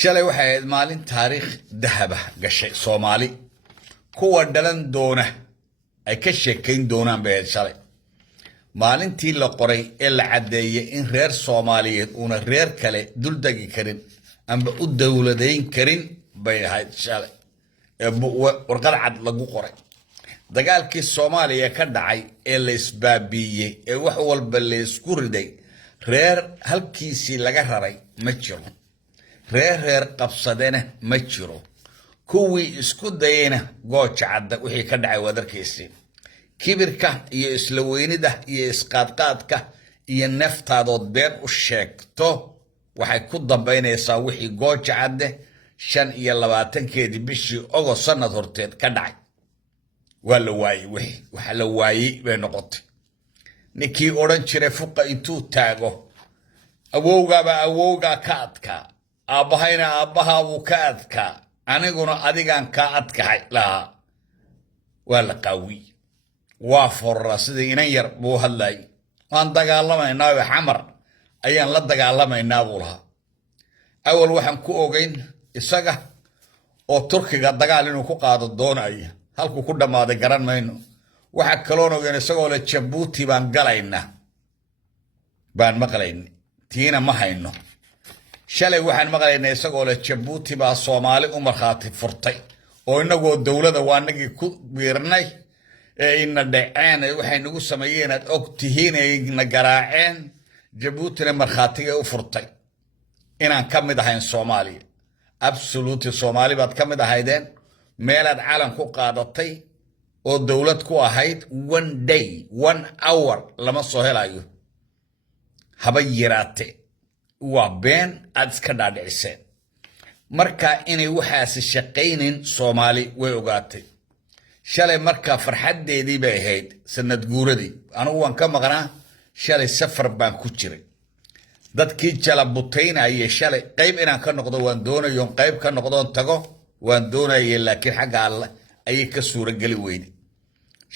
shalay waxay ahayd maalin taariikh dahaba gashay Soomaali kuwa dhalan doona ay ka sheekayn doonaan bay shalay maalintii la qoray ee la cadeeyay in reer Soomaaliyeed una reer kale dul dagi karin amba u dawladeyn karin bay ahayd shalay warqad cad lagu qoray dagaalkii Soomaaliya ka dhacay ee la isbaabiyay ee wax walba la isku riday reer halkiisii laga raray ma jiro reer qabsadena ma jiro kuwii isku dayayna gooja cadda wixii ka dhacay wadarkiisii kibirka iyo isla weynida iyo isqaadqaadka iyo naftaadood been u sheegto waxay ku dambaynaysaa wixii gooja cadde 25 bishii August sanad horteed ka dhacay waa la waayay waxa la waayay bay noqotay ninkii oran jiray fuqa intuu taago awowga ka adkaa aabahayna aabaha uu ka adkaa aniguna adigaan ka adkahay laha waa la qaawi waa forra sidii inan yar buu hadlay waan dagaalamaynaa xamar ayaan la dagaalamaynaa buu lahaa awal waxaan ku ogeyn isaga oo Turkiga dagaal inuu ku qaado doonaya halku ku dhamaaday garan mayno waxa kaloon ogeyn isagoo la Djibouti baan galayna baan maqlayn tiina ma hayno shalay waxaan maqlaynaa isagoo la Djibouti baa Soomaali u marxaati furtay oo inagoo dawladda waanagii ku biirnay ee ina dhaceen waxay nagu sameeyeen aad og tihiin ina garaaceen Djibouti marxaatiga u furtay inaan ka mid ahayn Soomaaliya absolutely Soomaali baad ka mid ahaydeen meelaad calan ku qaadatay oo dawlad ku ahayd 1 day 1 hour lama soo helayo haba yiraate waa been aad iska dhaadhiciseen marka inay waxaas shaqaynin Soomaali way ogaatay shalay marka farxadeedii bay ahayd sanad guuradii anigu waan ka maqnaa shalay safar baan ku jiray dadkii jala butaynayay shalay qayb inaan ka noqdo waan doonayo qayb ka noqdo tago waan doonayay laakiin xagga Allah ay ka suura gali weeyday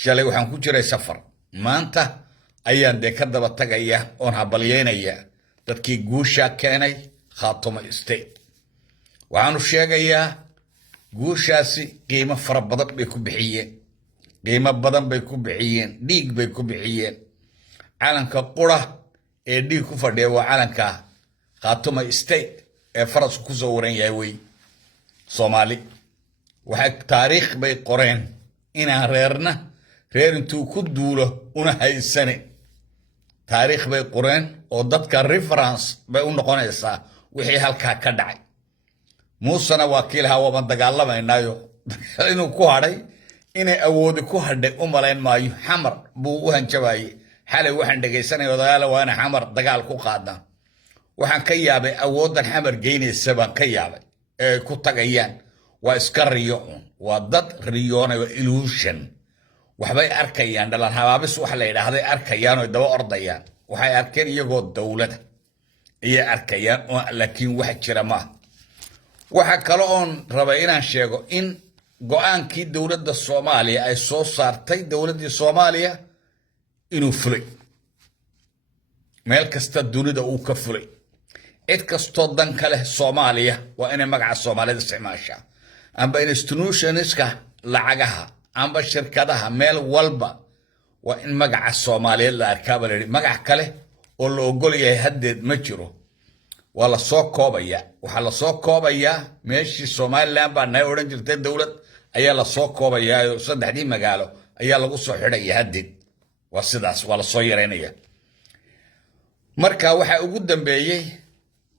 shalay waxaan ku jiray safar maanta ayaan de ka daba tagaya oo habalyeynaya dadkii guusha keenay Khaatuma State waxaanu sheegayaa guushaasi qiimo fara badan bay ku bixiyeen qiimo badan bay ku bixiyeen dhiig bay ku bixiyeen calanka qura ee dhiig ku fadhiya waa calanka Khaatuma State ee faras ku soo waran yahay way Soomaali waxa taariikh bay qoreen inaan reer intuu ku duulo una haysane taariikh bay qoreen oo dadka reference bay u noqonaysaa wixii halka ka dhacay muusana wakiilha waa dagaalamaynayo inuu ku haray inay awoodi ku hadhay u malayn maayo xamar buu u hanjabaayay xalay waxaan dhageysanayo dagaal waana xamar dagaal ku qaadna waxaan ka yaabay awoodan xamar geynaysa baan ka yaabay ee ku tagayaan waa iska riyo waa dad riyoonayo illusion waxbay arkayaan dhalan habaabis wax la yiraahday arkayaan oo daba ordayaan waxay arkeen iyagoo dawladda iyo arkayaan laakiin wax jira ma waxa kale oo rabay inaan sheego in go'aankii dawladda Soomaaliya ay soo saartay dawladda Soomaaliya inuu fulay meel kasta dunida uu ka fulay cid kasto dan kale Soomaaliya waa inay magaca Soomaalida isticmaasha amba institutionska lacagaha amba shirkadaha meel walba waa in magaca Soomaaliya la arkaa magac kale oo la ogol yahay hadeed ma jiro wala soo koobaya waxa la soo koobaya meeshii Soomaaliland baa nay oran jirtay dawlad ayaa la soo koobaya saddexdii magaalo ayaa lagu soo xidhay hadeed waa sidaas wala soo yareynaya marka waxa ugu dambeeyay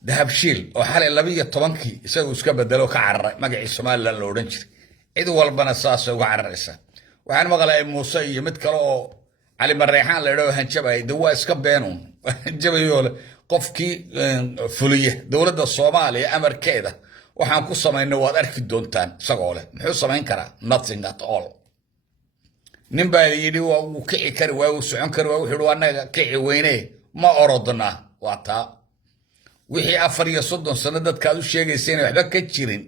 dahabshiil oo xalay 12kii isagu iska bedelo ka cararay magacii Soomaaliland la oran jiray cid walbana saas uga cararaysa waxaan maqlay Muuse iyo mid kale oo Ali Mareexaan la yiraahdo hanjabay dawaa iska beenun hanjabayo qofkii fuliye dawladda Soomaaliya amarkeeda waxaan ku sameeynaa waad arki doontaan isagoo leh muxuu sameyn karaa nothing at all ninbaa yidhi waa uu kici kari waa uu socon kari waa wuxuu anaga kici weyne ma orodna waa taa wixii 4 sano dadka u sheegaysay inay waxba ka jirin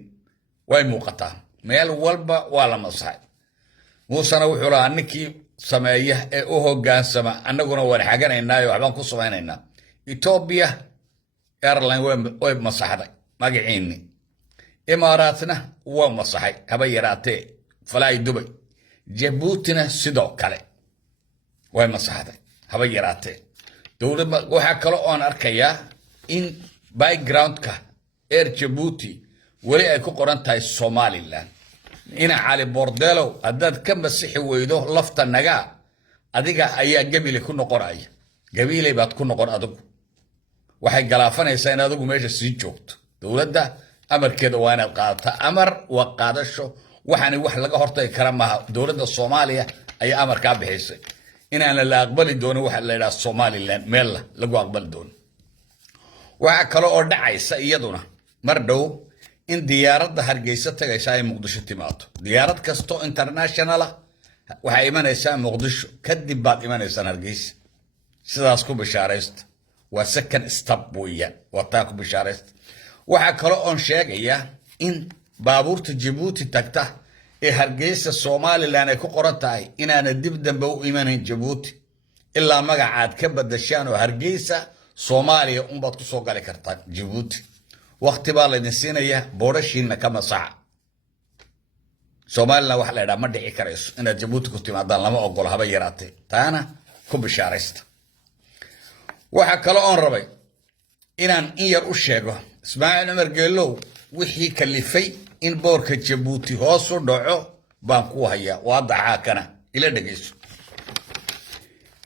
way muuqataa meel walba waa la masaxay muusana wuxuu lahaa ninkii sameeya ee u hogaansama annaguna waan xaganaynaa waxbaan ku sameeynaynaa Ethiopia airline way masaxday magaciini imaaraatna waa masaxay haba yaraatee falaay dubay jabuutina sidoo kale way masaxday haba yaraatee dowladda waxaa kale oon arkayaa in backgroundka air jabuuti weli ay ku qoran tahay somaliland ina cali bordeelow haddaad ka masixi weydo lafta nagaa adiga ayaa gabile ku noqonaya gabiley baad ku noqon adigu waxay galaafanaysaa in adigu meesha sii joogto dowladda amarkeeda waa inaad qaadataa amar waa qaadasho waxaani wax laga hortagi kara maaha dowladda soomaaliya ayaa amarkaa bixisay inaan la aqbali doonin waxa la yidhaha somaliland meel lagu aqbali doonin waxaa kale oo dhacaysa iyaduna mar dhow in diyaaradda hargeysa tagaysa ay muqdisho timaado diyaarad kasto international waxay imanaysaa muqdisho kadib baad imanaysaan hargeysa sidaas ku bishaaraysta waa second step weeyaan waa taa ku bishaaraysta waxaa kale oon sheegayaa in baabuurta jabuuti tagta ee hargeysa somaliland ay ku qoran tahay inaana dib dambe u imanayn jabuuti ilaa magacaad ka badashaan oo hargeysa soomaaliya unbaad ku soo gali kartaan jabuuti waqti baa laydin siinaya boodhashiinna ka masaxa somaliland waxa la yidhaha ma dhici karayso inaad jabuuti ku timaadaan lama ogolo haba yaraatee taana ku bishaaraysta waxaa kale oon rabay inaan in yar u sheego ismaaciil cumar geelow wixii kalifay in boorka jabuuti hoos u dhaco baan ku hayaa waa dacaakana ila dhegayso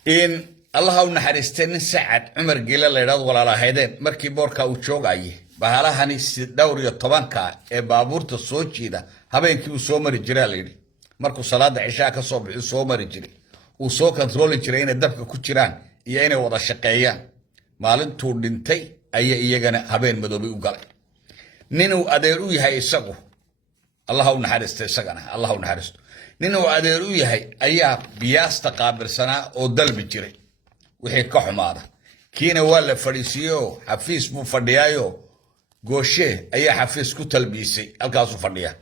in allaha u naxariistay nin sacad cumar geele la yidhahdo walaalahaydeen markii boorka uu joogayay bahalahani dhowr iyo 10 ee baabuurta soo jiida habeenkii uu soo mari jiray la yidhi markuu salaada cishaa ka soo bixi soo mari jiray uu soo kontrooli jiray inay dabka ku jiraan iyo inay wada shaqeeyaan maalintuu dhintay ayaa iyagana habeen madoobay u galay ninuu adeer u yahay isagu allaha u naxariisto isagana allaha u naxariisto ninuu adeer u yahay ayaa biyaasta qaabilsanaa oo dalbi jiray wixii ka xumaada kiina waa la fadhiisiyo xafiis buu fadhiyaayo gooshe ayaa xafiis ku talbiisay halkaasuu fadhiya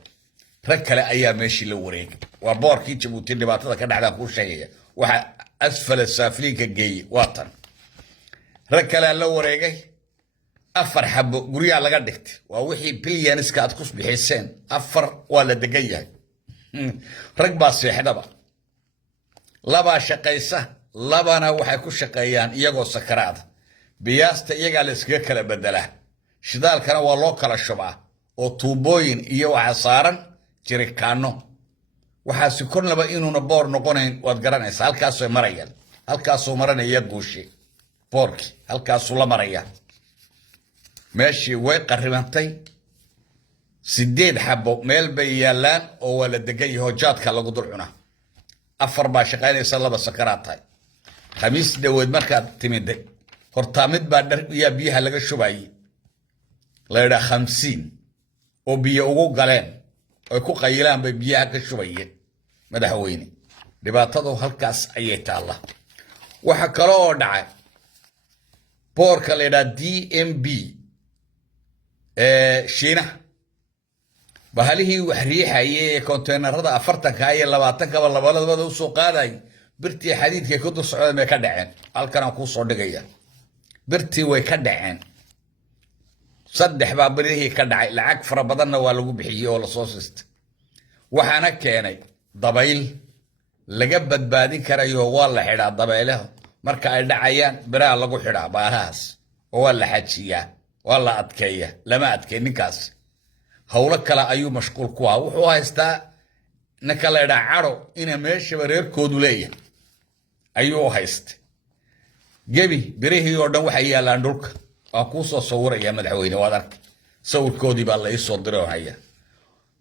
rag kale ayaa meeshii la wareegay waa boorkii jabuuti dhibaatada ka dhacdaan kuu sheegaya waxa asfala saafliinka geeyey waa tan rag kale la wareegay 4 xabo guryaha laga dhigtay waa wixii bilyaniska aad ku bixiseen 4 waa la degan yahay rag baa seexdaba laba shaqaysa labana waxay ku shaqeeyaan iyagoo sakaraad biyaasta iyaga la iskaga kala bedelaa shidaalkana waa loo kala shubaa oo tuubooyin iyo waxa saaran jirikaano waxaasi kornaba inuuna boor noqonayn waad garanaysaa halkaasoo marayaan halkaasoo maranaya guushi boorki halkaasoo la maraya meeshii way qarribantay 8 xabo meel bay yaalaan oo waa la degan yahay jaadka lagu dul cunaa 4 baa shaqaynaysa 2 sakaraad tahay khamiis dhaweed markaad timiday hortaa mid baa dhar iyo biyaha laga shubayay la yidhaa 50 oo biyo ugu galeen oo ku qayilaan bay biyaha ka shubayeen madaxweyne dhibaatadu halkaas ayay taala waxa kale oo dhacay boorka la yidhaa DMB shiina bahalihii wax riixayay konteenarada 40 iyo 20 labadaba u soo qaaday birtii xadiidkay ku socdeen may ka dhaceen halkan aan ku soo dhigaya birtii way ka dhaceen 3 baa birihii ka dhacay lacag fara badanna waa lagu bixiyay oo la soo siistay waxaana keenay dabayl laga badbaadin karayo waa la xidhaa dabaylaha marka ay dhacayaan biraha lagu xidhaa baarahaas oo waa la xajiyaa waa la adkeeyaa lama adkeen ninkaas hawlo kale ayuu mashquul ku ah wuxuu haystaa ninka la yidhaa caro ina meesha reerkoodu leeyahay ayuu haystay gebi birihii oo dhan waxay yaalaan dhulka waa kuu soo sawiraya madaxweyne waad arkay sawirkoodii baa la ii soo diroonaya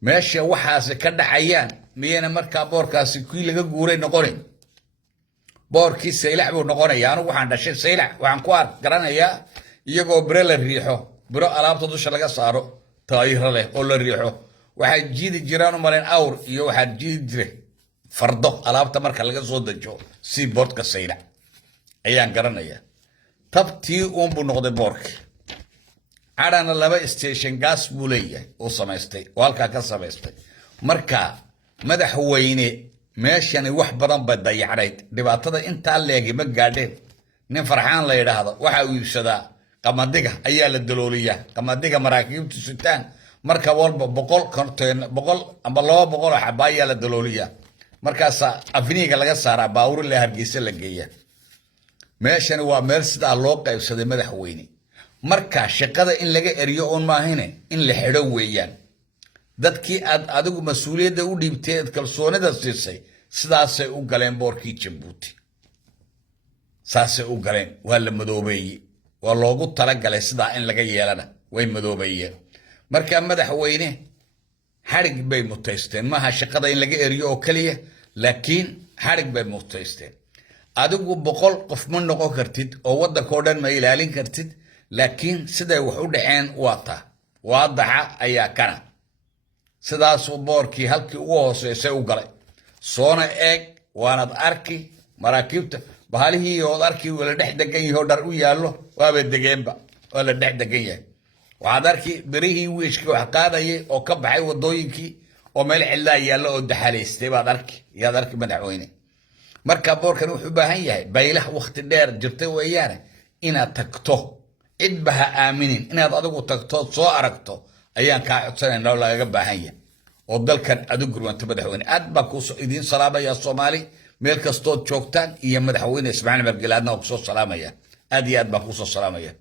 meesha waxaasi ka dhacayaan miyayna markaa boorkaasi kii laga guuray noqonayn boorkii saylac buu noqonaya anigu waxaan dhashay saylac waxaan ku garanayaa iyagoo biro la riixo biro alaabta dusha laga saaro taayiro leh oo la riixo waxaa jiidi jiraan u malayn awr iyo waxaa jiidi jiray fardo alaabta marka laga soo dajo si boorka saylac ayaan garanayaa tabtii uunbuu noqday boorki cadhana 2 station gas buu leeyahay oo samaystay oo halkaa ka samaystay marka madaxweyne meeshani wax badan ba dayacnayd dhibaatada intaa leegi ma gaadheen nin farxaan la yidhaahdo waxa uu iibsadaa qamadiga ayaa la dalooliyaa qamadiga maraakiibtu sitaan marka walba boqol amba 200 oo xabaaya la dalooliya markaas afniga laga saaraa baawur la hargeysa la geeya meeshana waa meel sida loo qaybsaday madaxweyne marka shaqada in laga eriyo on maahine in la xidho weeyaan dadkii aad adigu mas'uuliyadda u dhiibtay kalsoonida siisay sidaasay u galeen boorkii Djibouti saasay u galeen waa la madoobeeyay waa loogu talagalay sidaa in laga yeelana way madoobeeyeen marka madaxweyne xarig bay mutaysteen maaha shaqada in laga eriyo oo kaliya laakiin xarig bay mutaysteen adigu 100 qof ma noqon kartid oo waddanka dhan ma ilaalin kartid laakiin siday wax u dhaceen waadaxa ayaa kana sidaas uu boorkii halkii ugu hooseysay u galay soona eeg waanad arki maraakiibta bahalihii oo arki wala dhex degan yahay dhar u yaallo waaba degeenba wala dhex degan yahay waxaad arki birihii wiishkii wax qaadayay oo ka baxay wadooyinkii oo meel cidlaa yaallo oo daxaleystay baad arki madaxweyne marka boorkan wuxuu baahan yahay baylah waqti dheer jirtay weeyaan inaad tagto cidba ha aaminin inaad adigu tagto soo aragto ayaan kaa codsanaynaa oo lagaga baahan yahay oo dalkan adigu gurwanta madaxweyne aad baa ku idin salaamaya Soomaali meel kastood joogtaan iyo madaxweyne Ismaaciil Margalaadna oo ku soo salaamaya aad iyo aad baa ku soo salaamaya